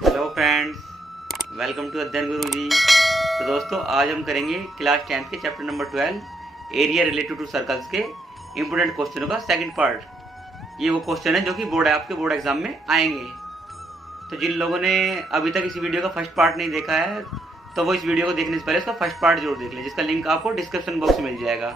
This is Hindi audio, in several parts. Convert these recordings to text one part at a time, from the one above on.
हेलो फ्रेंड्स, वेलकम टू अध्ययन गुरु जी। तो दोस्तों, आज हम करेंगे क्लास 10th के chapter number 12 area related to circles के इम्पोर्टेंट क्वेश्चनों का सेकंड पार्ट। ये वो क्वेश्चन है जो कि आपके बोर्ड एग्जाम में आएंगे। तो जिन लोगों ने अभी तक इस वीडियो का फर्स्ट पार्ट नहीं देखा है तो वो इस वीडियो को देखने से पहले इसका फर्स्ट पार्ट जरूर देख लें, जिसका लिंक आपको डिस्क्रिप्शन बॉक्स में मिल जाएगा,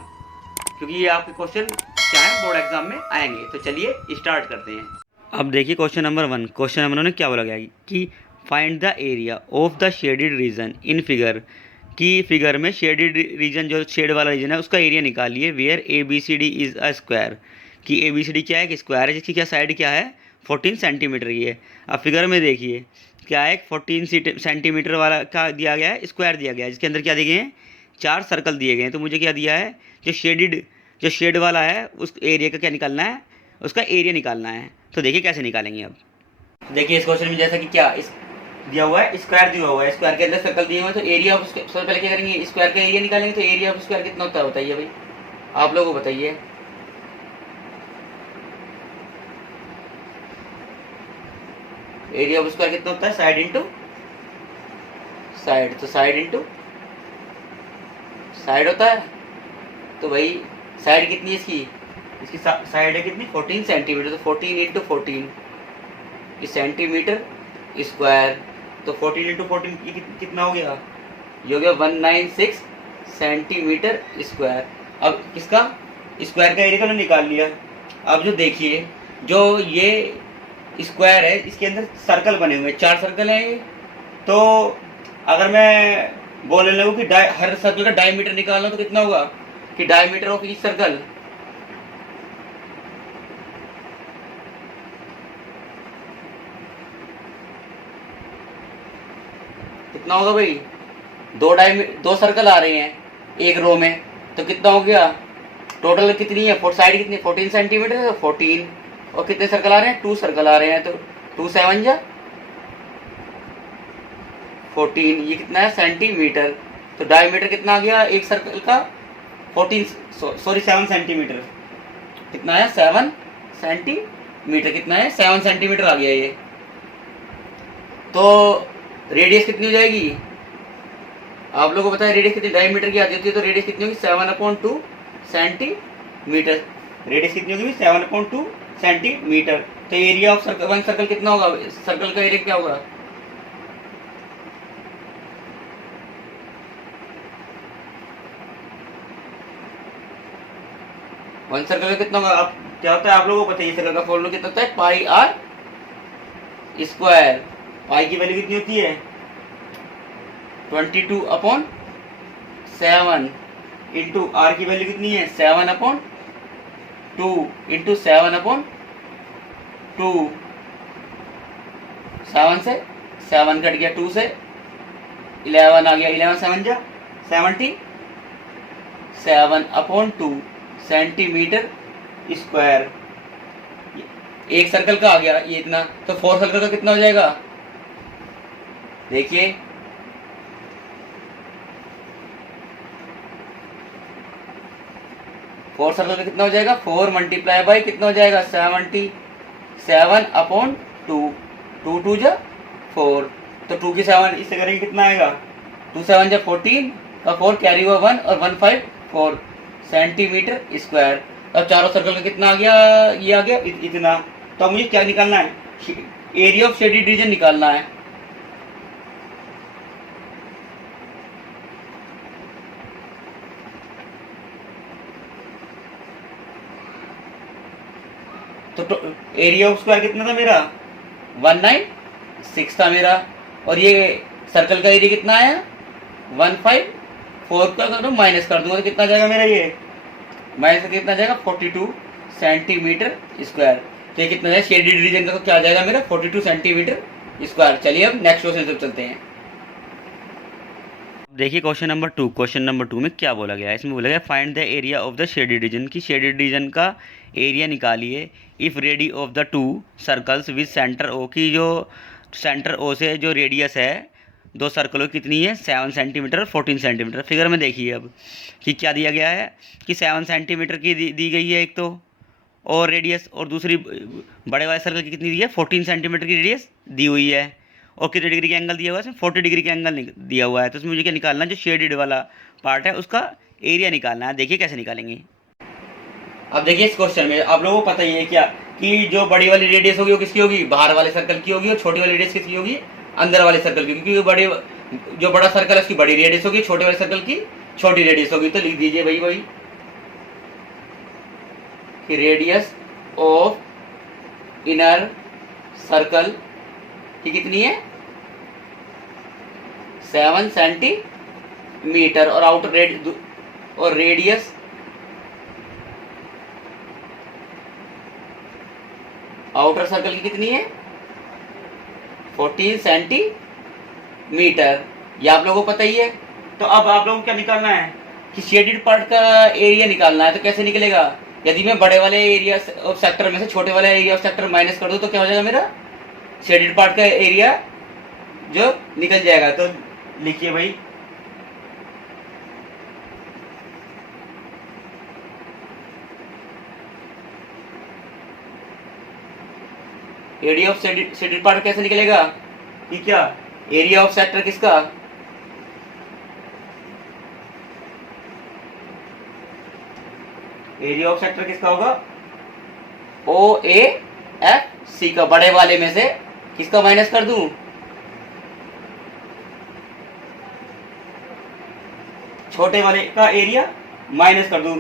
क्योंकि ये आपके क्वेश्चन क्या है बोर्ड एग्जाम में आएंगे। तो चलिए स्टार्ट करते हैं। अब देखिए क्वेश्चन नंबर 1। क्वेश्चन नंबर 1 ने क्या बोला गया कि find the area of the shaded region in figure, कि फिगर में शेडेड रीजन, जो शेड वाला रीजन है, उसका एरिया निकालिए। Where A B C D is a square, कि ए बी सी डी क्या है, कि स्क्वायर है, जिसकी क्या साइड क्या है 14 सेंटीमीटर की है। अब फिगर में देखिए क्या है, 14 सेंटीमीटर वाला क्या दिया गया है, स्क्वायर दिया गया है, जिसके अंदर क्या दिए गए हैं, 4 सर्कल दिए गए हैं। तो मुझे क्या दिया है, जो शेड वाला है उस एरिया का क्या निकालना है, उसका एरिया निकालना है। तो देखिए कैसे निकालेंगे। अब देखिए इस क्वेश्चन में जैसा कि क्या इस दिया हुआ है, स्क्वायर दिया हुआ है, स्क्वायर के अंदर सर्कल दिए हुए हैं, तो एरिया ऑफ सबसे पहले क्या करेंगे, स्क्वायर का एरिया निकालेंगे। तो एरिया ऑफ स्क्वायर कितना होता है बताइए भाई, आप लोगों को बताइए। एरिया ऑफ स्क्वायर कितना होता है, साइड इंटू साइड। तो साइड इंटू साइड होता है। तो भाई साइड कितनी है इसकी साइड है कितनी, 14 सेंटीमीटर। तो 14 इंटू 14 सेंटीमीटर स्क्वायर। तो 14 इंटू 14 कितना हो गया, ये हो गया 196 सेंटीमीटर स्क्वायर। अब इसका स्क्वायर का एरिया तो निकाल लिया। अब जो देखिए, जो ये स्क्वायर है, इसके अंदर सर्कल बने हुए हैं, 4 सर्कल हैं। तो अगर मैं बोलने लगूँ कि हर सर्कल का डायमीटर निकालना, तो कितना होगा कि डायमीटर ऑफ ईच सर्कल कितना होगा भाई, दो सर्कल आ रहे हैं एक रो में, तो कितना हो गया, टोटल कितनी है, साइड कितनी, 14 सेंटीमीटर है, 14। और कितने सर्कल आ रहे हैं, 2 सर्कल आ रहे हैं। तो 2 7 जा 14, ये कितना है सेंटीमीटर। तो डायमीटर कितना आ गया एक सर्कल का, 7 सेंटीमीटर। कितना है, 7 सेंटीमीटर। कितना है, 7 सेंटीमीटर आ गया ये। तो रेडियस कितनी हो जाएगी, आप लोगों को पता है रेडियस कितनी डायमीटर की आती होती है। तो रेडियस कितनी होगी, 7/2 सेंटीमीटर। रेडियस कितनी होगी, 7/2 सेंटीमीटर। तो area of circle, one circle कितना होगा, सर्कल का एरिया क्या होगा, वन सर्कल का कितना होगा, आप क्या होता है आप लोगों को पता है, सर्कल का फॉर्मूला कितना होता है, पाई आर स्क्वायर। पाई की वैल्यू कितनी होती है, 22/7 इंटू आर की वैल्यू कितनी है, 7/2 इंटू 7/2। 7 से 7 कट गया, 2 से 11 आ गया, 11 7 जा 77/2 सेंटीमीटर स्क्वायर। एक सर्कल का आ गया ये इतना। तो 4 सर्कल का कितना हो जाएगा, देखिए 4 सर्कल का कितना हो जाएगा, 4 मल्टीप्लाई बाई कितना हो जाएगा, 77/2। 2 2 जा 4। तो 2 की 7 इससे करेंगे कितना आएगा, 2 7 जा 14 और 4 कैरी हुआ 1 और 154 सेंटीमीटर स्क्वायर। अब चारों सर्कल का कितना आ गया, ये आ गया इतना। तो मुझे क्या निकालना है, एरिया ऑफ शेडेड रीजन निकालना है। तो एरिया ऑफ स्क्वायर कितना था मेरा, 196 था मेरा। और ये सर्कल का एरिया कितना आया, 154 का करो माइनस कर दूंगा तो कितना जाएगा मेरा, ये माइनस कितना जाएगा, 42 सेंटीमीटर स्क्वायर। तो ये कितना है, शेडेड रीजन का क्या जाएगा मेरा, 42 सेंटीमीटर स्क्वायर। चलिए अब नेक्स्ट क्वेश्चन से चलते हैं। देखिए क्वेश्चन नंबर 2। क्वेश्चन नंबर 2 में क्या बोला गया है, इसमें बोला गया find the area of the shaded region, की शेडेड रीजन का एरिया निकालिए if radii of the 2 circles with centre O, की जो सेंटर ओ से जो रेडियस है 2 सर्कलों कितनी है, 7 सेंटीमीटर और 14 सेंटीमीटर। फिगर में देखिए अब कि क्या दिया गया है, कि 7 सेंटीमीटर की दी गई है एक तो, और रेडियस, और दूसरी बड़े वाले सर्कल की कितनी दी है, 14 सेंटीमीटर की रेडियस दी हुई है। और कितने डिग्री का एंगल दिया हुआ है इसमें, 40 डिग्री का एंगल दिया हुआ है। तो इसमें मुझे क्या निकालना है, जो शेडेड वाला पार्ट है उसका एरिया निकालना है। देखिए कैसे निकालेंगे। अब देखिए इस क्वेश्चन में आप लोगों को पता ही है क्या कि जो बड़ी वाली रेडियस होगी वो किसकी होगी, बाहर वाले सर्कल की होगी, और छोटी वाली रेडियस किसकी होगी, अंदर वाले सर्कल की, क्योंकि जो बड़ा सर्कल है उसकी बड़ी रेडियस होगी, छोटे वाले सर्कल की छोटी रेडियस होगी। तो लिख दीजिए भाई वही कि रेडियस ऑफ इनर सर्कल की कितनी है, 7 सेंटीमीटर, और और रेडियस आउटर सर्कल की कितनी है, 14 सेंटीमीटर। ये आप लोगों को पता ही है। तो अब आप लोगों को क्या निकालना है कि शेडेड पार्ट का एरिया निकालना है। तो कैसे निकलेगा, यदि मैं बड़े वाले एरिया ऑफ सेक्टर में से छोटे वाले एरिया ऑफ सेक्टर माइनस कर दूं तो क्या हो जाएगा, मेरा शेडेड पार्ट का एरिया जो निकल जाएगा। तो लिखिए भाई एरिया ऑफ शेडेड पार्ट कैसे निकलेगा कि क्या, एरिया ऑफ सेक्टर किसका, एरिया ऑफ सेक्टर किसका होगा, OAFC का, बड़े वाले में से किसका माइनस कर दूं, छोटे वाले का एरिया माइनस कर दूं,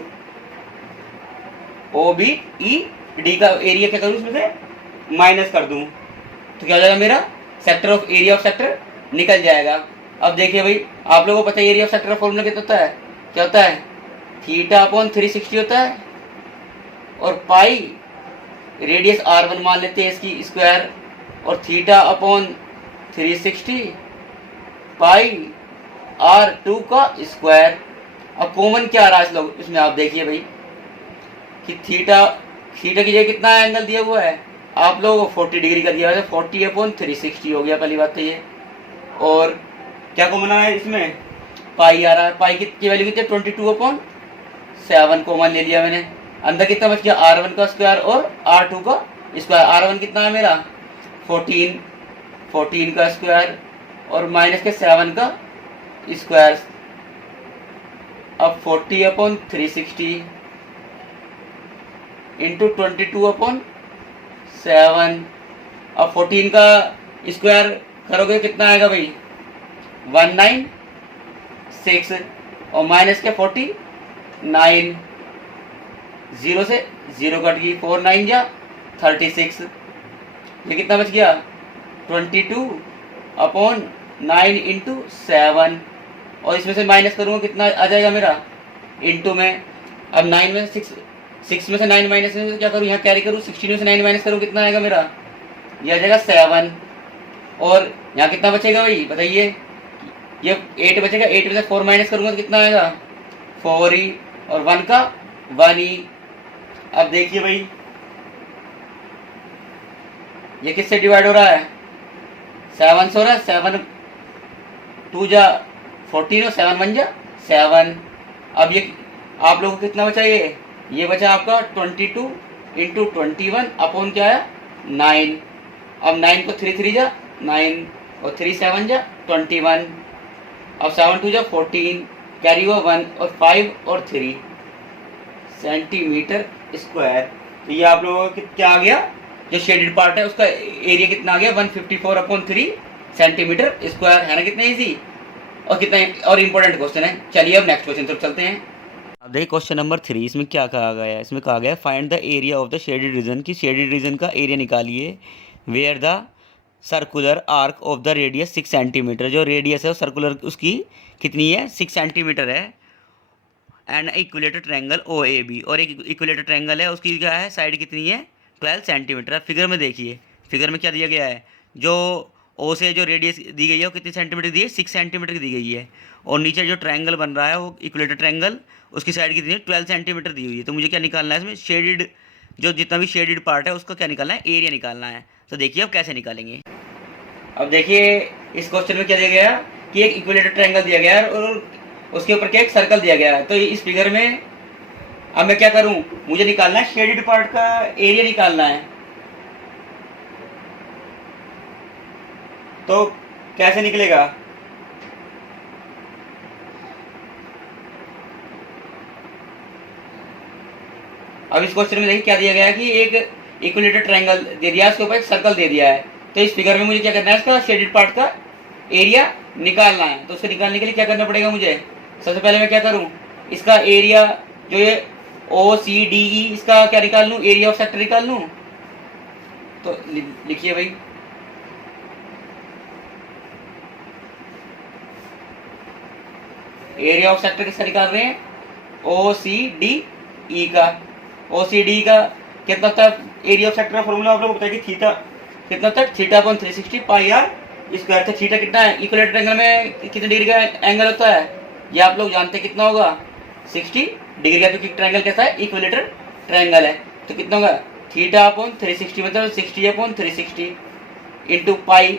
OBED का एरिया क्या करूं, इसमें से माइनस कर दूं। तो क्या हो जाएगा, मेरा sector of area of sector निकल जाएगा। अब देखिए भाई आप लोगों को पता है एरिया ऑफ सेक्टर का फॉर्मूला कितना होता है, क्या होता है, θ/360 होता है, और पाई रेडियस r1 मान लेते हैं इसकी स्क्वायर, और θ/360 पाई r2 का स्क्वायर। अब कॉमन क्या आ रहा है लोग इसमें, आप देखिए भाई कि थीटा की जगह कितना एंगल दिया हुआ है आप लोगों को, 40 डिग्री का दिया हुआ है, 40/360 हो गया, पहली बात तो ये। और क्या कॉमन आ रहा है इसमें, पाई आ रहा है, पाई की वैल्यू कितनी है, 22/7 कॉमन ले लिया मैंने। अंदर कितना बच गया, r1 का स्क्वायर और r2 का स्क्वायर। r1 कितना है मेरा 14 का स्क्वायर और माइनस के 7 का स्क्वायर। अब 40/360 इंटू 22/7। अब 14 का स्क्वायर करोगे कितना आएगा भाई, 196, और माइनस के 49, 0 से 0 कट गई, 4 9 जा 36, ये कितना बच गया, 22/9 इंटू 7, और इसमें से माइनस करूँगा कितना आ जाएगा मेरा, इंटू में। अब 9 में 6 में से 9 माइनस में क्या करूँ, यहाँ कैरी करूँ, 16 में से 9 माइनस करूँ, कितना आएगा मेरा, ये आ जाएगा 7, और यहाँ कितना बचेगा भाई बताइए, ये 8 बचेगा, 8 में से 4 माइनस करूँगा तो कितना आएगा, 4 और 1 का 1। अब देखिए भाई ये किससे डिवाइड हो रहा है, 7 से हो रहा है, 7 2 जा 14 और 7 1 जा 7। अब ये आप लोगों को कितना बचा, ये बचा आपका 22 इंटू 21 अपॉन क्या है 9। अब 9 को 3 3 जा 9 और 3 7 जा 21। अब 7 2 जा 14, कैरी हुआ 1 और 5 और 3 सेंटीमीटर स्क्वायर। तो ये आप लोगों को क्या आ गया, जो शेडेड पार्ट है उसका एरिया कितना आ गया, 154/3 सेंटीमीटर स्क्वायर, है ना, कितना इजी और कितना और इम्पोर्टेंट क्वेश्चन है। चलिए अब नेक्स्ट क्वेश्चन तरफ चलते हैं। अब देखिए क्वेश्चन नंबर 3, इसमें क्या कहा गया है, इसमें कहा गया है find the area of the shaded region, की शेडेड रीजन का एरिया निकालिए where the circular arc of the radius 6 centimetre, जो रेडियस है सर्कुलर उसकी कितनी है 6 सेंटीमीटर है, एंड इक्विलेटर ट्रायंगल OAB, और एक इक्विलेटर ट्रायंगल है उसकी क्या है साइड कितनी है 12 सेंटीमीटर। फिगर में देखिए, फिगर में क्या दिया गया है, जो O से जो रेडियस दी गई है वो कितनी सेंटीमीटर दी है, 6 सेंटीमीटर की दी गई है, और नीचे जो ट्रायंगल बन रहा है वो इक्विलेटर ट्रायंगल उसकी साइड कितनी है 12 सेंटीमीटर दी हुई है। तो मुझे क्या निकालना है इसमें, शेडेड जो जितना भी शेडेड पार्ट है उसका क्या निकालना है, एरिया निकालना है। तो देखिए अब कैसे निकालेंगे। अब देखिए इस क्वेश्चन में क्या दिया गया कि एक इक्विलेटर ट्रायंगल दिया गया है और उसके ऊपर क्या एक सर्कल दिया गया है। तो इस फिगर में अब मैं क्या करूं, मुझे निकालना है शेडेड पार्ट का एरिया निकालना है। तो कैसे निकलेगा? अब इस क्वेश्चन में देखिए क्या दिया गया है कि एक इक्विलेटरल ट्रायंगल दे दिया है, उसके ऊपर एक सर्कल दे दिया है। तो इस फिगर में मुझे क्या करना है, इसका शेडेड पार्ट का एरिया निकालना है। तो उसको निकालने के लिए क्या करना पड़ेगा मुझे? सबसे पहले मैं क्या करूं, इसका एरिया जो ये OCDE, इसका क्या निकाल लूं, एरिया ऑफ सेक्टर निकाल लूं। तो लिखिए भाई, एरिया ऑफ सेक्टर किसका निकाल रहे हैं? OCDE का। OCD का कितना था एरिया ऑफ सेक्टर का फॉर्मूला आप लोगों को पता है कि थीटा कितना था, theta upon 360 pi r square. तो थीटा कितना है, इक्विलेटरल एंगल में कितने डिग्री का एंगल होता है, ये आप लोग जानते हैं कितना होगा, 60 डिग्री का, क्योंकि ट्रायंगल कैसा है, इक्विलेटरल ट्रायंगल है। तो कितना होगा, थीटा अपॉन 360 मतलब 60 अपॉन 360 इंटू पाई।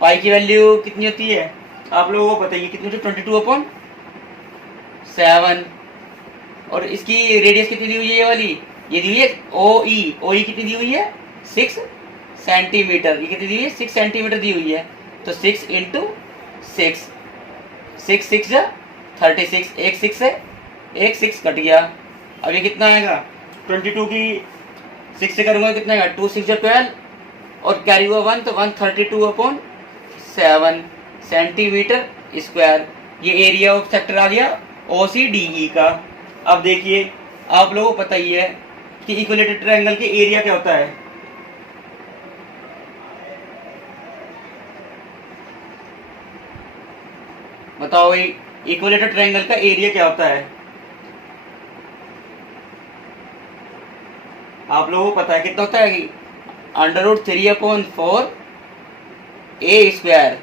पाई की वैल्यू कितनी होती है आप लोगों को पता है, कितनी होती है, 22 अपॉन 7। और इसकी रेडियस कितनी दी हुई है, ये वाली ये दी हुई है OE कितनी दी हुई है, 6 सेंटीमीटर। ये कितनी दी हुई है, 6 सेंटीमीटर दी हुई है। तो 6 इंटू 6, 6 6 जा 36, एक 6 है, एक 6 कट गया। अब ये कितना आएगा, 22 की 6 से करूँगा कितना आएगा, 2 6 12 और कैरी हुआ 1, तो 132 अपॉन 7 सेंटीमीटर स्क्वायर। ये एरिया ऑफ सेक्टर आ गया OCDE का। अब देखिए आप लोगों को पता ही है कि इक्विलेटरल ट्रायंगल के एरिया क्या होता है। बताओ भाई, इक्विलेटरल ट्रायंगल का एरिया क्या होता है? आप लोगों को पता है कितना होता है कि √3/4 A स्क्वायर।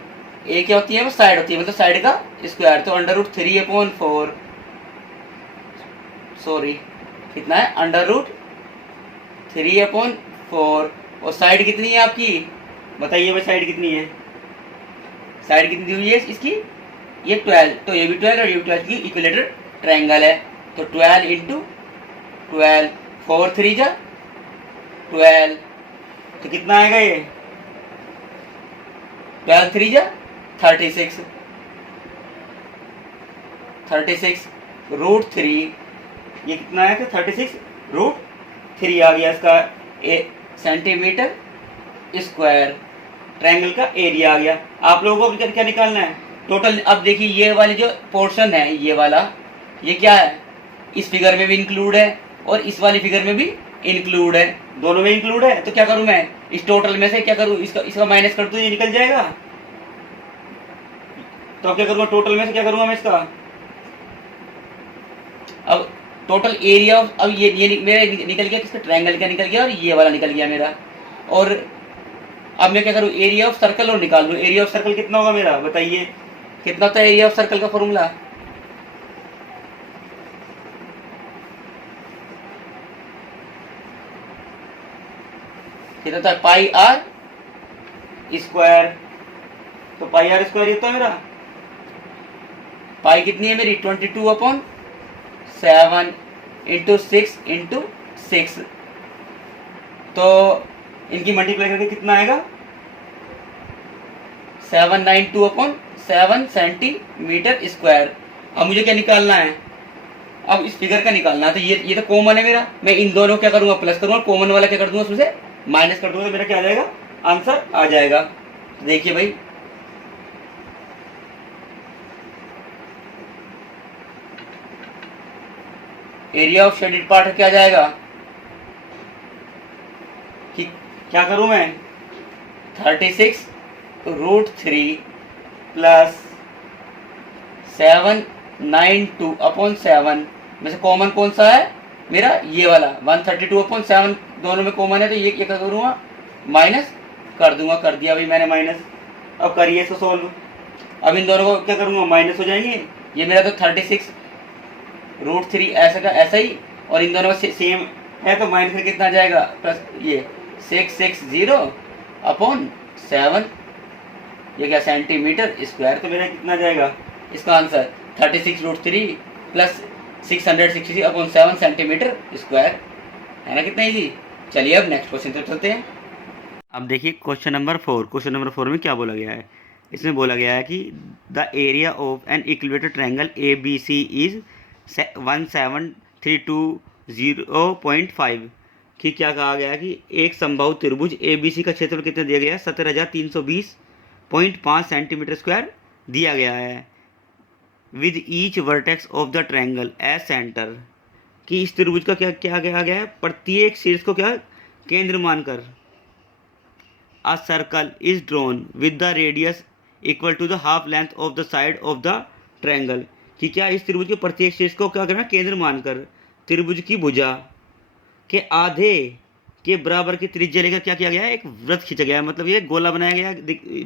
ए क्या होती है, वो साइड होती है, मतलब साइड का स्क्वायर। तो √3/4 सॉरी कितना है, √3/4 और साइड कितनी है आपकी, बताइए भाई साइड कितनी है, साइड कितनी दी हुई है इसकी, ये 12। तो ये भी 12 और ये भी 12 की इक्विलेटरल ट्रायंगल है। तो 12 इंटू 12, 4 3 जा 12, तो कितना आएगा ये, 12 3 जा 36, 36 √3, ये कितना आया, 36 √3 आ गया इसका सेंटीमीटर स्क्वायर। ट्रायंगल का एरिया आ गया। आप लोगों को क्या निकालना है, टोटल। अब देखिए ये वाली जो पोर्शन है, ये वाला, ये क्या है, इस फिगर में भी इंक्लूड है और इस वाली फिगर में भी इंक्लूड है, दोनों में इंक्लूड है। तो क्या करूं मैं, इस टोटल में से क्या करूं, इसका माइनस कर दूं, ये निकल जाएगा। तो अब क्या करूंगा, टोटल में से क्या करूंगा मैं इसका, अब टोटल एरिया ऑफ, अब ये मेरा निकल गया, किसका, ट्रायंगल का निकल गया और ये वाला निकल गया मेरा। और अब मैं क्या करूं, एरिया ऑफ सर्कल और निकाल लूं। एरिया ऑफ सर्कल कितना होगा मेरा, बताइए कितना होता है एरिया ऑफ सर्कल का फॉर्मूला, कितना होता है, पाई आर स्क्वायर। तो पाई आर स्क्वायर ये होता है मेरा, पाई कितनी है मेरी, 22/7 इंटू 6 इंटू 6। तो इनकी मल्टीप्लाई करके कितना आएगा, 792/7 सेंटीमीटर स्क्वायर। अब मुझे क्या निकालना है, अब इस फिगर का निकालना है। तो ये तो कॉमन है मेरा, मैं इन दोनों क्या करूंगा, प्लस करूंगा, कॉमन वाला क्या कर दूंगा, उसमें से माइनस कर दूंगा, तो मेरा क्या आ जाएगा, आंसर आ जाएगा। तो देखिए भाई, एरिया ऑफ शेडेड पार्ट क्या जाएगा, कि क्या करूं मैं, 36 √3 प्लस 792/7 में से कॉमन कौन सा है मेरा, ये वाला 132/7 दोनों में कॉमन है। तो ये क्या करूंगा, माइनस कर दूंगा, कर दिया भाई मैंने माइनस। अब करिए इसको सोल्व। अब इन दोनों को क्या करूंगा, माइनस हो जाएंगे। ये मेरा तो 36 √3 ऐसा का ऐसा ही, और इन दोनों में सेम है, तो माइनस करके कितना आ जाएगा, प्लस ये 660/7, ये क्या, सेंटीमीटर स्क्वायर। तो मेरा कितना जाएगा इसका आंसर, 36 √3 प्लस 660/7 सेंटीमीटर स्क्वायर, है ना, कितना इजी। चलिए अब नेक्स्ट क्वेश्चन पे चलते हैं। अब देखिए क्वेश्चन नंबर 4। क्वेश्चन नंबर 4 में क्या बोला गया है, इसमें बोला गया है कि the area of an equilateral triangle A B C is 1732.0.5 कि क्या कहा गया है कि एक समबाहु त्रिभुज ए बी सी का क्षेत्रफल कितना दिया गया है 17,320.5 सेंटीमीटर स्क्वायर दिया गया है with each vertex of the triangle as centre कि इस त्रिभुज का क्या क्या कहा गया है प्रत्येक शीर्ष को क्या केंद्र मानकर a circle is drawn with the radius equal to the half length of the side of the triangle कि क्या इस त्रिभुज के प्रत्येक शीर्ष को क्या करना केंद्र मानकर त्रिभुज की भुजा के आधे के बराबर की त्रिज्या लेकर क्या किया गया है एक वृत्त खींचा गया है। मतलब ये गोला बनाया गया है,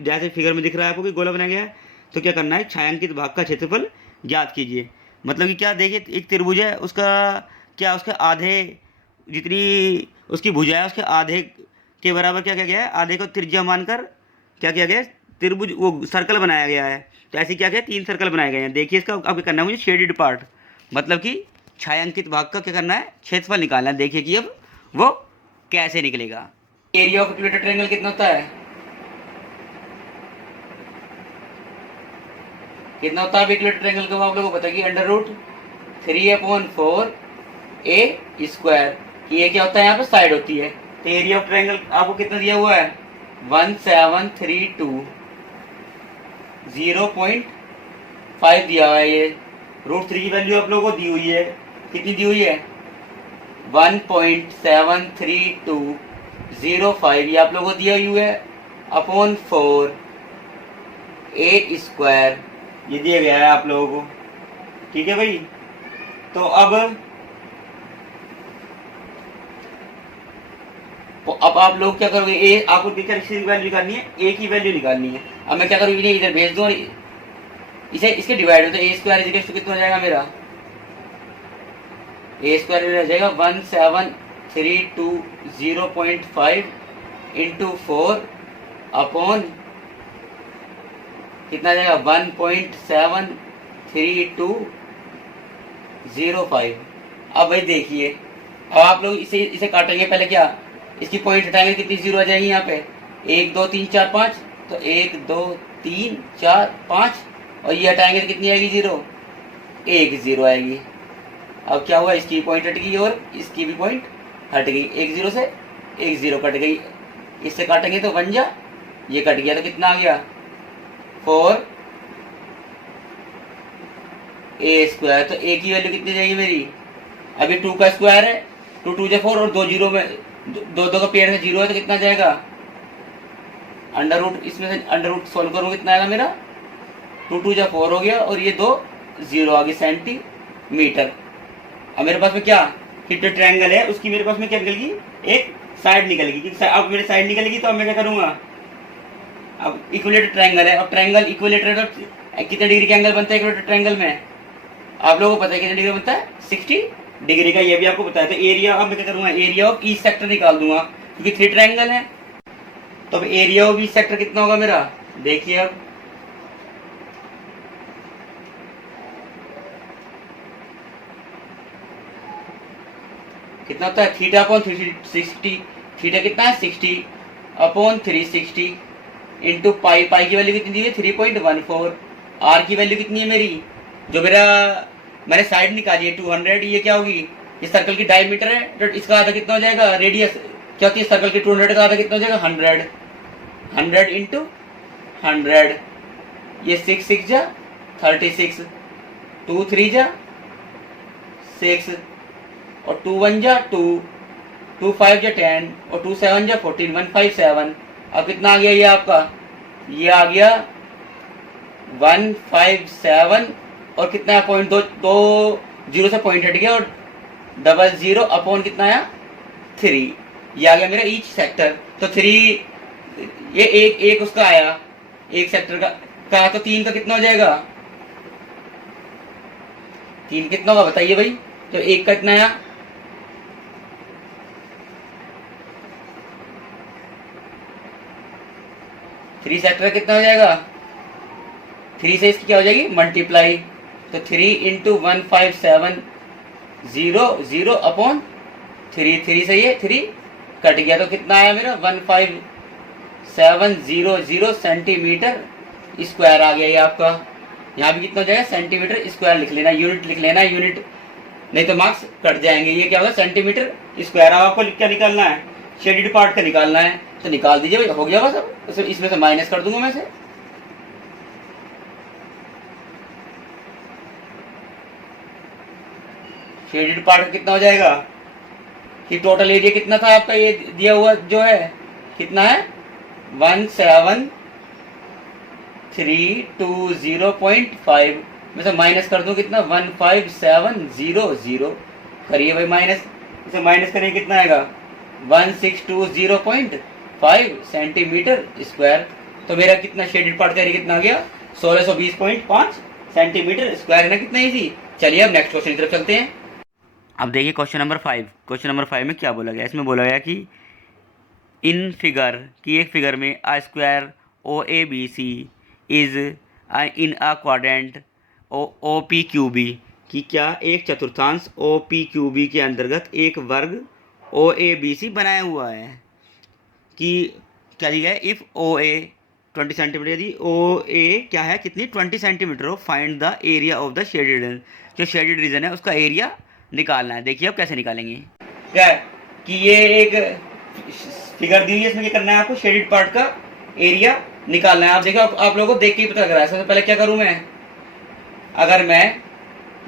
जैसे फिगर में दिख रहा है आपको कि गोला बनाया गया है। तो क्या करना है छायांकित भाग का क्षेत्रफल ज्ञात कीजिए। मतलब कि क्या देखिए एक त्रिभुज है उसका क्या उसके आधे जितनी उसकी भुजा है उसके आधे के बराबर क्या किया गया है आधे को त्रिज्या मानकर क्या किया गया है त्रिभुज वो सर्कल बनाया गया है। तो ऐसे क्या क्या 3 सर्कल बनाए गए हैं। देखिए इसका अब क्या करना है मुझे शेडेड पार्ट मतलब कि छायांकित भाग का क्या करना है क्षेत्रफल निकालना है। देखिए कि अब वो कैसे निकलेगा। एरिया ऑफ इक्विलेटरल ट्रायंगल कितना होता है कितना होता है इक्विलेटरल ट्रायंगल का आप लोगों को पता है कि √3/4 a स्क्वायर कि ये क्या होता है यहाँ पे साइड होती है। तो एरिया ऑफ ट्रायंगल आपको कितना दिया हुआ है 1732.0.5 दिया हुआ है। ये √3 की वैल्यू आप लोगों को दी हुई है कितनी दी हुई है 1.73205 ये आप लोगों को दिया हुआ है अपॉन 4 a स्क्वायर ये दिया गया है आप लोगों को। ठीक है भाई। तो अब आप लोग क्या करोगे ए आपको देखकर इसकी वैल्यू निकालनी है ए की वैल्यू निकालनी है। अब मैं क्या करूँ इन्हें इधर भेज दूँ इसे इसके डिवाइड में तो ए स्क्वायर कितना हो जाएगा मेरा ए स्क्वायर में रह जाएगा 17320.5 इंटू 4 अपॉन कितना जाएगा 1.73205। अब भाई देखिए अब आप लोग इसे काटेंगे पहले क्या इसकी पॉइंट हटाएंगे कितनी जीरो आ जाएगी यहाँ पे 1 2 3 4 5 तो 1 2 3 4 5 और ये हटाएंगे तो कितनी आएगी जीरो 1 0 आएगी। अब क्या हुआ इसकी पॉइंट हट गई और इसकी भी पॉइंट हट गई 1 0 से 1 0 कट गई। इससे काटेंगे तो 1 जा ये कट गया तो कितना आ गया 4 a स्क्वायर। तो a की वैल्यू कितनी जाएगी मेरी अभी 2 का स्क्वायर है 2 2 4 और 2 0 में दो का पेड़ में 0 है तो कितना जाएगा अंडर रूट इसमें से अंडर रूट सोल्व करो कितना आएगा मेरा 2 2 4 हो गया और ये 2 0 आ गए सेंटीमीटर। अब मेरे पास में क्या जो ट्रायंगल है उसकी मेरे पास में क्या निकलेगी एक साइड निकलेगी। अब मेरी साइड निकलेगी तो अब मैं क्या करूंगा अब इक्विलेटरल ट्रायंगल है। अब ट्रायंगल इक्विलेटरल कितने डिग्री का एंगल बनता है इक्विलेटरल ट्रायंगल में आप लोगों को पता है कितने डिग्री बनता है 60 डिग्री का ये भी आपको पता है। तो एरिया अब मैं क्या करूंगा एरिया ऑफ ईच सेक्टर निकाल दूंगा क्योंकि 3 ट्रायंगल है। तो अब एरिया ऑफ ईच सेक्टर कितना होगा मेरा देखिए अब कितना होता है थीटा अपॉन 360 थीटा कितना है 60 अपॉन 360 इंटू पाई पाई की वैल्यू कितनी दी है 3.14 आर की वैल्यू कितनी है मेरी जो मेरा मैंने साइड निकाली है 200 ये क्या होगी इस सर्कल की डायमीटर है तो इसका आधा कितना हो जाएगा रेडियस क्या होती है सर्कल की 200 का आधा कितना हो जाएगा 100 इंटू 100 ये 6 6 जा 36 2 3 जा 6 और 2 1 जा 2 2 5 जा 10 और 2 7 जा 14 157। अब कितना आ गया ये आपका ये आ गया 157 और कितना है पॉइंट दो जीरो से पॉइंट हट गया और 00 अपॉन कितना आया 3 ये आ गया मेरा ईच सेक्टर। तो 3 ये एक उसका आया एक सेक्टर का तो 3 का कितना हो जाएगा 3 कितना होगा बताइए भाई। तो 1 का कितना आया 3 सेक्टर कितना हो जाएगा 3 से इसकी क्या हो जाएगी मल्टीप्लाई तो 3 इंटू 15700 अपॉन 3 से ये 3 कट गया तो कितना आया मेरा 15700 सेंटीमीटर स्क्वायर आ गया ये आपका। यहाँ भी कितना हो जाएगा, सेंटीमीटर स्क्वायर लिख लेना, यूनिट लिख लेना, यूनिट, नहीं तो मार्क्स कट जाएंगे। ये क्या होगा, सेंटीमीटर स्क्वायर। अब आपको क्या निकालना है, शेडेड पार्ट का निकालना है, तो निकाल दीजिए भाई, हो गया बस। अब इसमें से माइनस कर दूंगा मैं से। शेडेड पार्ट कितना हो जाएगा कि टोटल एरिया कितना था आपका, ये दिया हुआ जो है कितना है 17320.5 में से माइनस कर दूं कितना 15700। करिए भाई माइनस, इसे माइनस करें कितना आएगा 1620.5 सेंटीमीटर स्क्वायर। तो मेरा कितना शेडेड पार्ट का एरिया कितना आ गया 1620.5 सेंटीमीटर स्क्वायर है ना, कितना इजी। चलिए अब नेक्स्ट क्वेश्चन की तरफ चलते हैं। अब देखिए क्वेश्चन नंबर 5। क्वेश्चन नंबर 5 में क्या बोला गया, इसमें बोला गया कि इन फिगर की एक फिगर में आ square O A B C is in a quadrant O P Q B, कि क्या एक चतुर्थांश ओ पी क्यू बी के अंतर्गत एक वर्ग ओ ए बी सी बनाया हुआ है। कि क्या दिया है, इफ़ ओ ए 20 सेंटीमीटर, यदि ओ ए क्या है कितनी 20 सेंटीमीटर हो, find the area of the shaded region, जो शेडेड रीजन है उसका एरिया निकालना है। देखिए अब कैसे निकालेंगे, क्या है कि ये एक फिगर दी हुई है, इसमें क्या करना है आपको, शेडेड पार्ट का एरिया निकालना है। आप देखो, आप लोगों को देख के ही पता लग रहा है। सबसे पहले क्या करूं मैं, अगर मैं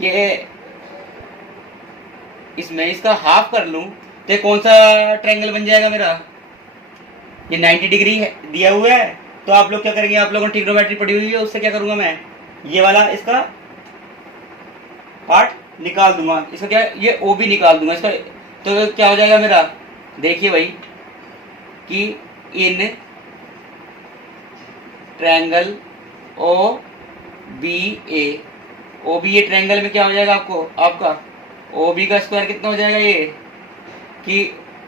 ये इसमें इसका हाफ कर लूं तो ये कौन सा ट्रायंगल बन जाएगा मेरा, ये 90 डिग्री है दिया हुआ है। तो आप लोग क्या करेंगे, आप लोगों ने ट्रिग्नोमेट्री पढ़ी हुई है, उससे क्या करूंगा मैं, ये वाला इसका पार्ट निकाल दूंगा, इसका क्या ये ओ भी निकाल दूंगा इसका। तो क्या हो जाएगा मेरा, देखिए भाई कि in triangle O B A, O B A triangle में क्या हो जाएगा आपको, आपका ओ बी का स्क्वायर कितना हो जाएगा, ये कि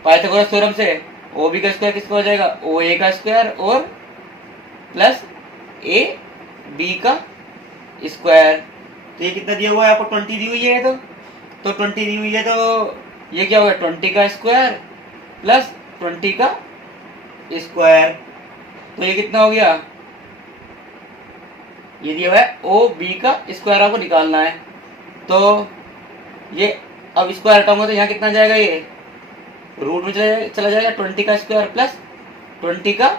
पाइथागोरस थ्योरम से ओ बी का स्क्वायर किसका हो जाएगा, ओ ए का स्क्वायर और प्लस ए बी का स्क्वायर। तो ये कितना दिया हुआ है आपको, 20 दी हुई है। तो 20 दी हुई है, तो ये क्या होगा 20 का स्क्वायर प्लस 20 का स्क्वायर। तो ये कितना हो गया, ये दिया हुआ है ओ बी का स्क्वायर आपको निकालना है। तो ये अब स्क्वायर हटाऊंगा तो यहाँ कितना जाएगा, ये रूट में चला जाएगा 20 का स्क्वायर प्लस 20 का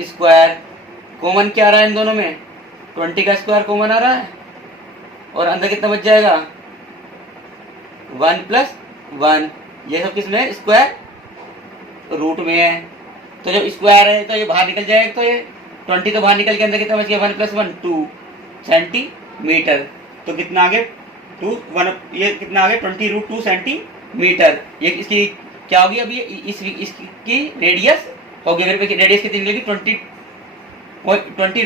स्क्वायर। कॉमन क्या आ रहा है इन दोनों में, 20 का स्क्वायर कॉमन आ रहा है, और अंदर कितना बच जाएगा 1 प्लस 1। ये सब किस में है, स्क्वायर रूट में है। तो जब स्क्वायर है तो ये बाहर निकल जाएगा, तो ये 20 तो बाहर निकल के अंदर कितना बच गया 1 प्लस 1 2 सेंटीमीटर। तो कितना आ गया 2 1, ये कितना आ गया 20 रूट 2 सेंटीमीटर। ये इसकी क्या होगी, अभी इसकी रेडियस होगी, मेरे पे रेडियस कितनी निकलेगी 20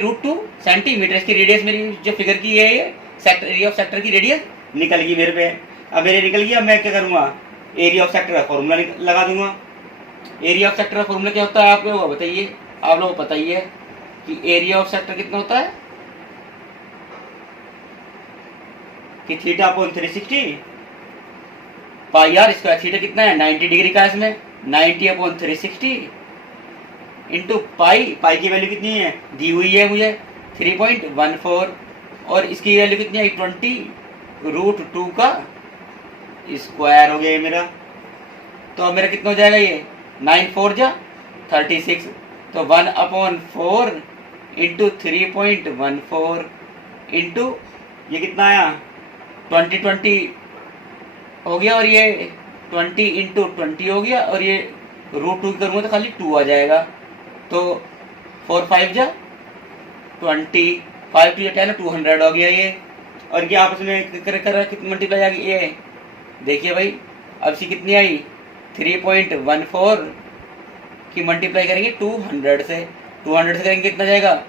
रूट 2 सेंटीमीटर। इसकी रेडियस मेरी जो फिगर की है, ये सेक्टर एरिया ऑफ सेक्टर की रेडियस निकल गई मेरे पे। अब मेरे निकल गया, मैं क्या करूँगा, एरिया ऑफ सेक्टर का फॉर्मूला लगा दूंगा। एरिया ऑफ सेक्टर का फॉर्मूला क्या होता है आप लोगों को बताइए, आप लोगों को पता ही है कि एरिया ऑफ सेक्टर कितना होता है, कि theta upon 360 pi r square. Theta कितना है 90 डिग्री का, इसमें 90 अपॉन 360 इंटू पाई। पाई की वैल्यू कितनी है दी हुई है मुझे 3.14, और इसकी वैल्यू कितनी है 20 रूट 2 का स्क्वायर हो गया मेरा। तो अब मेरा कितना हो जाएगा, ये 9 4 जा 36, तो 1 अपॉन 4 इंटू 3.14 इंटू ये कितना आया 20 हो गया, और ये 20 इंटू 20 हो गया, और ये रूट 2 करूँगा तो खाली 2 आ जाएगा। तो 4 5 जा 20, 5 2 10 200 हो गया ये। और ये आपस में कितनी मल्टीप्लाई आ गई ये, देखिए भाई अब इसकी कितनी आई 3.14 की मल्टीप्लाई करेंगे 200 से, 200 से करेंगे कितना जाएगा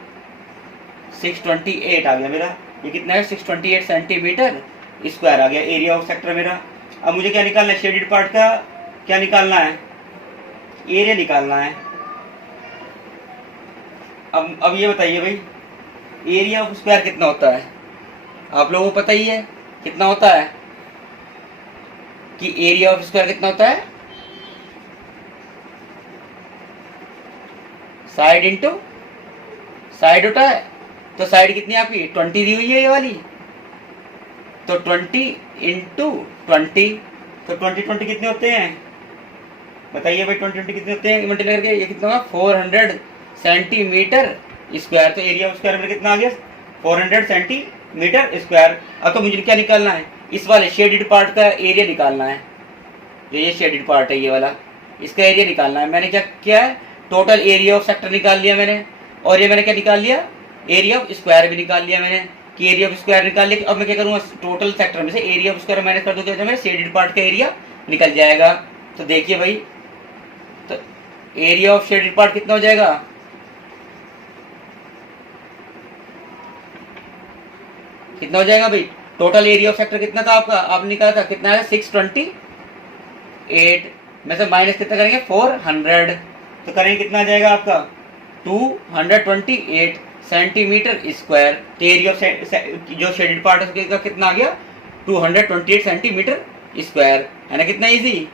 628 आ गया मेरा। ये कितना है 628 सेंटीमीटर स्क्वायर आ गया एरिया ऑफ सेक्टर मेरा। अब मुझे क्या निकालना है, शेडेड पार्ट का क्या निकालना है, एरिया निकालना है। अब ये बताइए भाई एरिया ऑफ स्क्वायर कितना होता है, आप लोगों को पता ही है कितना होता है, कि एरिया ऑफ स्क्वायर कितना होता है, साइड इंटू साइड होता है, तो साइड कितनी आपकी 20 दी हुई है ये वाली, तो 20 इंटू 20, तो 20 कितने होते हैं बताइए भाई, 20 कितने होते हैं मल्टीप्लाई करके, ये कितना होगा 400 सेंटीमीटर स्क्वायर। तो एरिया ऑफ स्क्वायर में कितना आ गया 400 सेंटीमीटर स्क्वायर। अब तो मुझे क्या निकालना है, इस वाले शेडेड पार्ट का एरिया निकालना है, जो ये शेडेड पार्ट है ये वाला, इसका एरिया निकालना है। मैंने क्या किया है, टोटल एरिया ऑफ सेक्टर निकाल लिया मैंने, और ये मैंने क्या निकाल लिया, एरिया ऑफ स्क्वायर भी निकाल लिया मैंने, कि एरिया ऑफ स्क्वायर निकाल लिया। अब मैं क्या करूँगा, टोटल सेक्टर में से एरिया ऑफ स्क्वायर माइनस कर दूंगा, तो मेरे शेडेड पार्ट का एरिया निकल जाएगा। तो देखिए भाई, तो एरिया ऑफ शेडेड पार्ट कितना हो जाएगा, कितना हो जाएगा भाई, टोटल एरिया ऑफ सेक्टर कितना था आपका, आपने निकाला था कितना है 628 में से माइनस कितना करेंगे 400, तो करेंगे कितना आ जाएगा आपका 228 सेंटीमीटर स्क्वायर। तो एरिया ऑफ जो शेडेड पार्ट है उसका कितना आ गया 228 सेंटीमीटर स्क्वायर, है ना, कितना इजी।